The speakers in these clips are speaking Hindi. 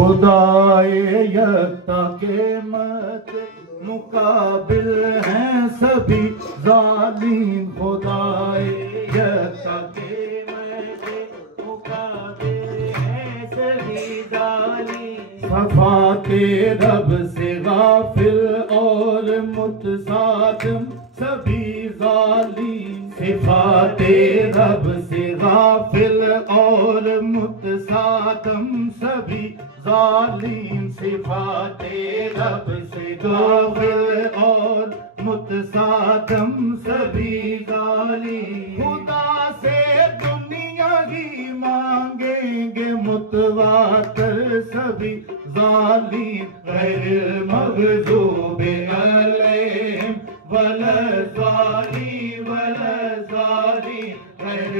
खुदाए यकता के मत मुकाबिल हैं सभी जालिम। खुदाए यकता के मत मुकाबिल हैं सभी जालिम। सफाते रब से गाफिल और मुतसादिम सभी जालिम। सिफाते रब से गाफिल और मुतसादिम सभी जालिम। सिफाते रब से गाफिल और मुतसादिम सभी जालिम। खुदा से दुनिया ही मांगेंगे मुतवातर सभी जालिम। गैर मग़ज़ूबे अलैहिम वलज़ालिम वलज़ालिम। गैर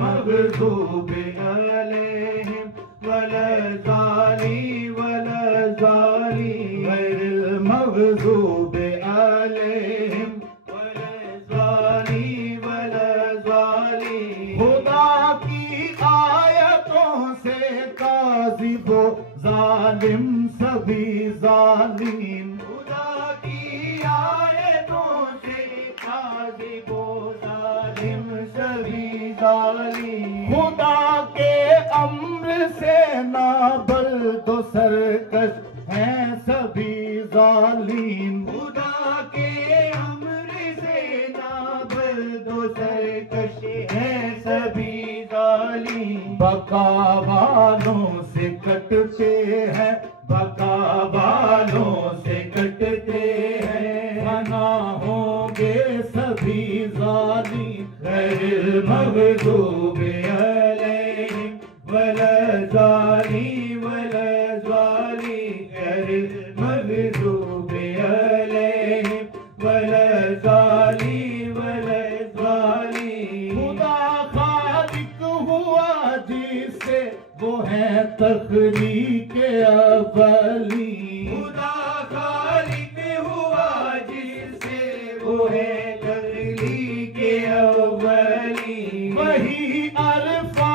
मग़ज़ूबे अलैहिम वलज़ालिम वलज़ालिम। गैर मग़ज़ूबे अलैहिम वलज़ालिम वलज़ालिम। खुदा की आयतों से काज़िबो जालिम सभी जालिम। खुदा की आयतों से काज़िबो जालिम सभी जालिम। खुदा के अम्र से नाबल्दो सरकश हैं सभी जालिम। खुदा के अम्र से नाबल्दो सरकश हैं सभी जालिम। बका वालों से कटते हैं बका वालों से कटते हैं। फना होंगे सभी जालिम। गैर मग़ज़ूबे अलैहिम वलज़ालिम वलज़ालिम। गैर मग़ज़ूबे अलैहिम वलज़ालिम वलज़ालिम। खुदा खालिक हुआ जिससे वो है तख़लीक़े अव्वली। खुदा खालिक हुआ जिससे वो है तख़लीक़े अव्वली। वही अरफ़ा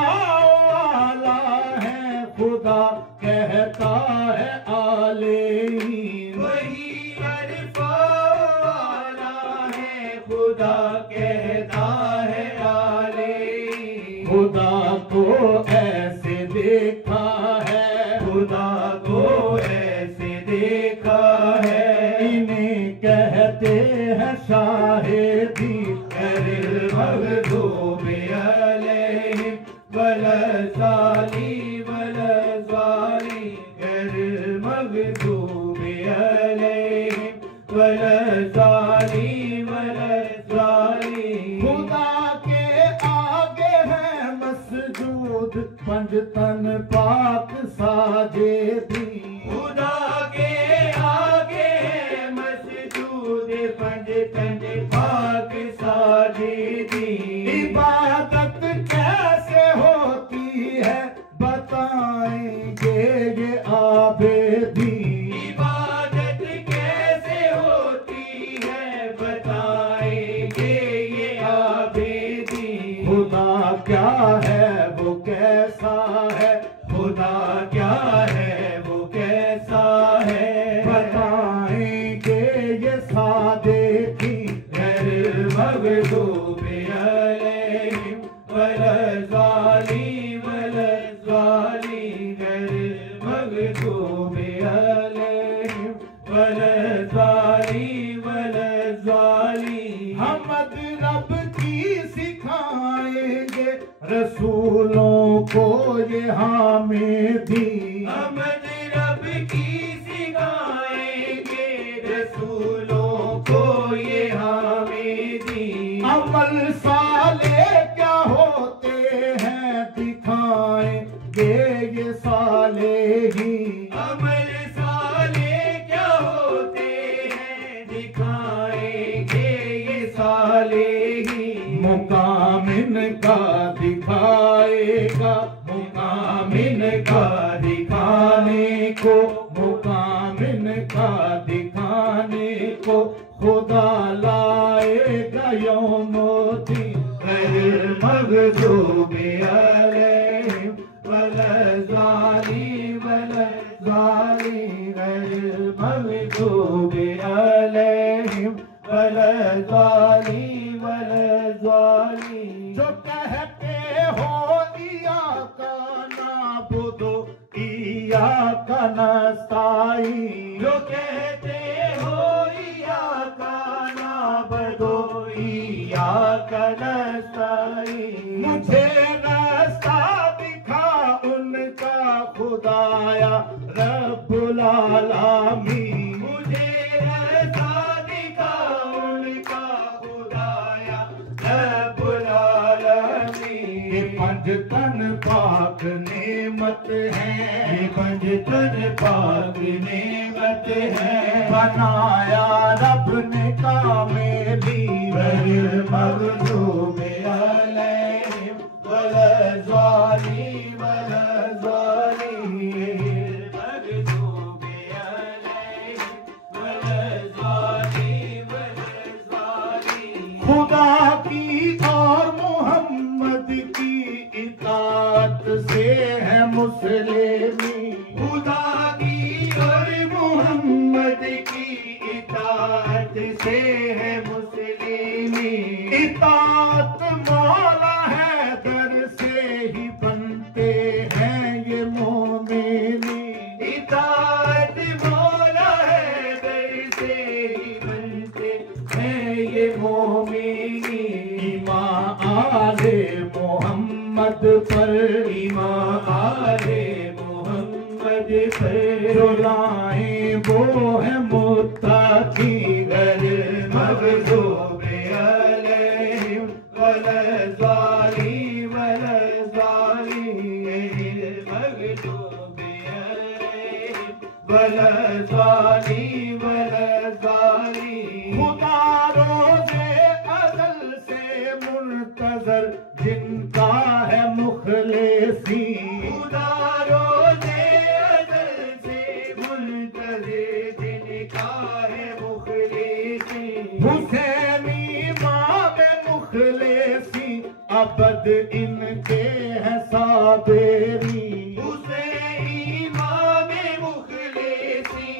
वाला है खुदा कहता है आलेहीन। वही अरफ़ा वाला है खुदा कहता है आलेहीन। खुदा को ऐसे देखा है खुदा को ऐसे देखा है। इन्हें कहते हैं शाहिदी। गैर मग़ज़ूबे अलैहिम वलज़ालिम वलज़ालिम। गैर मग़ज़ूबे अलैहिम वलज़ालिम वलज़ालिम। खुदा के आगे है मसजूद पंजतन पाक साजेदी। खुदा के आगे है मसजूद पंजतन पाक साजेदी। इबादत कैसे होती है बताएंगे ये आबेदी। इबादत कैसे होती है बताएंगे ये आबेदी। खुदा क्या है वो कैसा है खुदा क्या है वो कैसा है बताएंगे ये सादेकी। गैर मग़ज़ूबे अलैहिम वलज़ालिम वलज़ालिम। गैर मग़ज़ूबे अलैहिम वलज़ालिम वलज़ालिम। हमद रब की सिखाएंगे रसूलों को ये हामिदी। हमद रब की सिखाएंगे रसूलों को ये हामिदी। अमल साले क्या होते हैं दिखाएंगे ये साले ही। अमल साले क्या होते हैं दिखाएंगे ये साले ही। मुकाम इनका दिखाएगा मुकाम इनका दिखाने को। मुकाम इनका दिखाने को खुदा लाएगा यौमुद्दीन। गैर मग़ज़ूबे अलैहिम वलज़ालिम वलज़ालिम। या का नस्ताई, जो कहते हो या का नाबुदो या का नस्ताई। मुझे रास्ता दिखा उनका खुदाया रब्बुल आलमीन, मुझे रास्ता दिखा उनका खुदाया रब्बुल आलमीन। ये पंजतन पाक नेमत है, ये पंजतन पाक नेमत है, बनाया रब ने कामेली गैर मग़ज़ूब अलैहिम वलज़ालिमीन वलज़ालिमीन, मग़ज़ूब अलैहिम वलज़ालिमीन वलज़ालिमीन। खुदा की और मोहम्मद की इताअत से है मुस्लिमी, खुदा की और मोहम्मद की इताअत से है मुस्लिमी। इताअत मौला है दर से ही बनते हैं ये मोमिनी, इताअत मौला है दर से ही बनते हैं ये मोमिनी। ईमान आले मोहम्मद पर, ईमान आले मोहम्मद पर, जो लाए वो है मुत्तकी गैर मग़ज़ूब अलैहिम वलज़ालिमीन वलज़ालिमीन, मग़ज़ूब अलैहिम वलज़ालिमीन वलज़ालिमीन। खुदा रोज़े अज़ल से मुंतज़र जिनका है मुखलिसी, खुदा रोज़े अज़ल से मुंतज़िर जिनका है मुखलिसी। हुसैनी इमाम मुखलिसी अबद इनके है साबेरी, हुसैनी इमाम मुखलिसी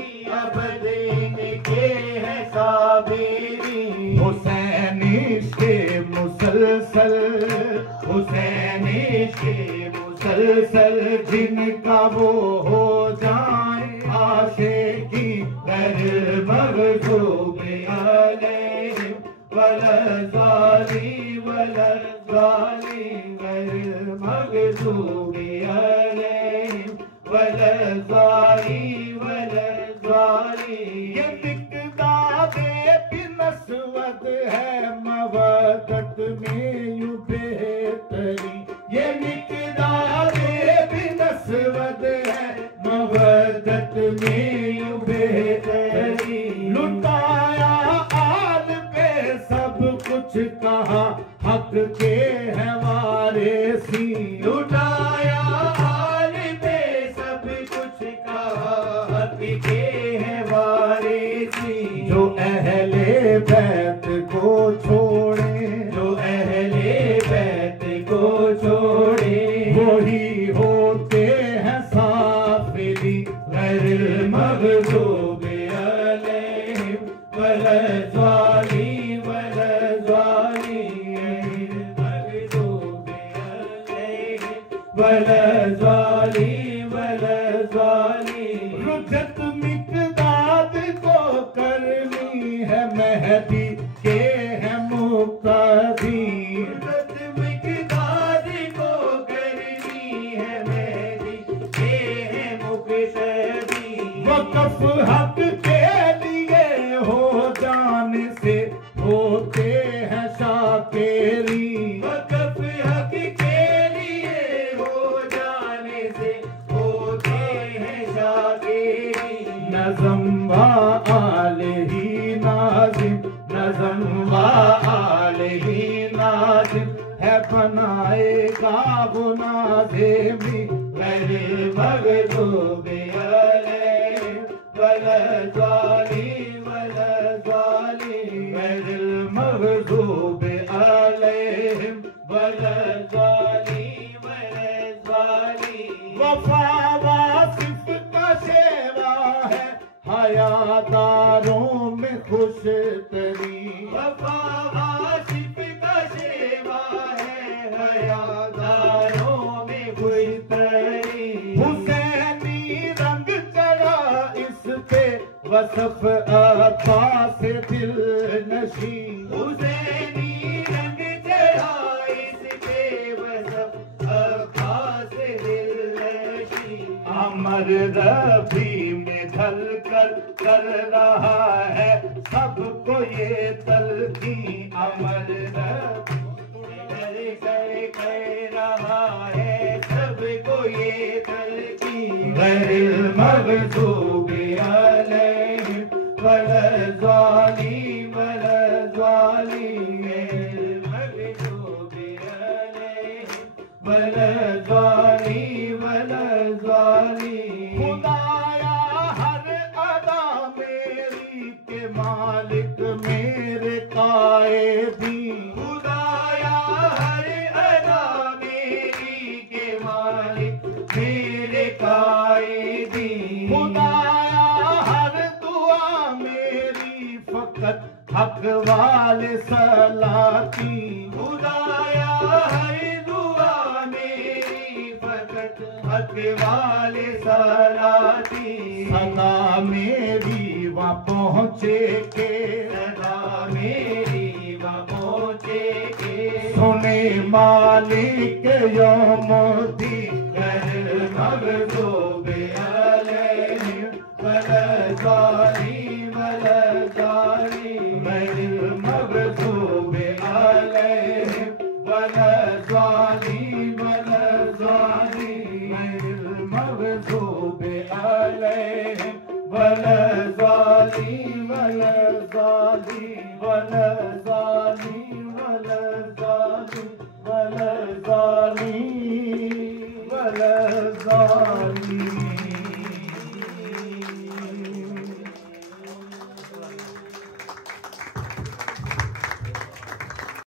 अबद इनके है साबेरी। हुसैनी के मुसलसल, हुसैनी के मुसलसल जिनका वो हो जाए आशिकी गैर मग़ज़ूब अलैहिम वलज़ालिमीन वलज़ालिमीन, गैर मग़ज़ूब अलैहिम वलज़ालिमीन वलज़ालिमीन। ये मिक़दादे बिनस्वत है मवदत में यूं बेहतरी, ये मिक़दारे बिनस्वत है मवदत में यूं बेहतरी। लुटाया आल पे सब कुछ कहा हक के है वारिसी, लुटाया आल पे सब कुछ कहा हक के है वारिसी। जो अहले बैत को छोड़े, जो अहले बैत को छोड़े, वही होते हैं साफिली गैर मग़ज़ूब अलैहिम वलज़ालिमीन वलज़ालिमीन, मग़ज़ूब अलैहिम वलज़ालिमीन वलज़ालिमीन। रुजत मिक़दाद को करनी है मेहदी के है मुक़्तदी, रुजत मिक़दाद को करनी है मेहदी के है मुक़्तदी। वक़्फ़ हक के लिए हो जाने से होते हैं शाकिरी, वक़्फ़ हक के लिए हो जाने से होते हैं शाकिरी। नज़म व आले ही नाज़िम, नज़म व आले ही नाज़िम है बनाएगा वो नाज़िमी गैर मग़ज़ूब अलैहिम वलज़ालिमीन वलज़ालिमीन, गैर मग़ज़ूब अलैहिम वलज़ालिमीन वलज़ालिमीन। वफ़ा वासिफ़ का शेवा है हयादारों में खुश तरी, वफ़ा वासिफ़ का शेवा है हयादारों में खुश तरी। हुसैनी वसफ अता से दिल नशी हुसैनी रंग चढ़ा इसके वसफ अता से दिल नशी। अमर रबी में ढल कर रहा है सबको ये तलकी। अमर कर रहा है सबको ये तलकी। गैरिल मग़ज़ूबि अलैहिम वलज़ालिमीन मग़ज़ूबि अलैहिम वलज़ालिमीन। खुदाया हर अदा मेरी के मालिक मेरे कायदी। खुदाया हर अदा मेरी के मालिक मेरे कायदी। खुदाया हर दुआ मेरी फकत हक वाले सलाती। खुदाया हर दुआ मेरी फकत हक वाले सलाती। सदा मेरी वहाँ पहुँचे के सदा मेरी वहाँ पहुँचे के। सुने मालिक यौमुद्दीन। गैरिल मग़ज़ूबि अलैहिम वलज़ालिमीन गैरिल मग़ज़ूबि अलैहिम वलज़ालिमीन गैरिल मग़ज़ूबि अलैहिम वलज़ालिमीन वलज़ालिमीन